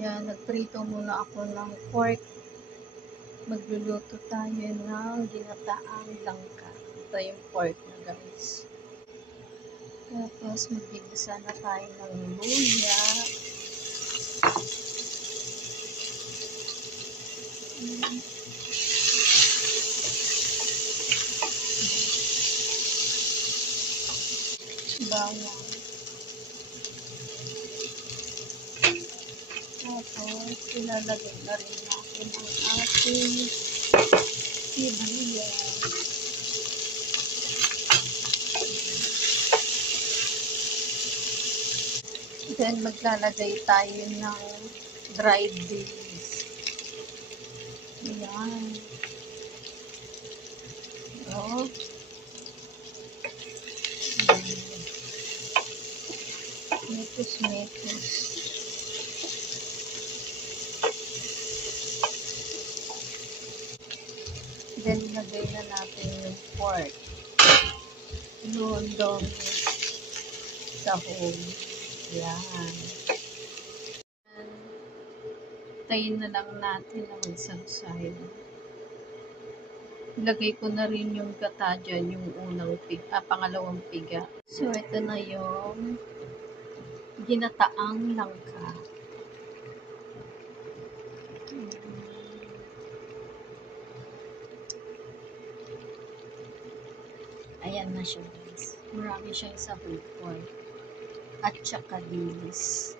Yan, nagprito muna ako ng pork. Magluluto tayo ng ginataang langka. Ito yung pork na guys. Tapos magigisa na tayo ng luya. Bawang. Tapos ilalagay na rin natin ang ating sibuyas. Then maglalagay tayo ng dried beans. Ayan. Oh. Metos. Then lagay na natin yung pork. Londong sahog. Yan. Tayin na lang natin na magsangsay. Lagay ko na rin yung gata dyan, yung pangalawang piga. So, ito na yung ginataang langka. Ayan na siya guys. Marami siyang sahog pork. At saka dilis.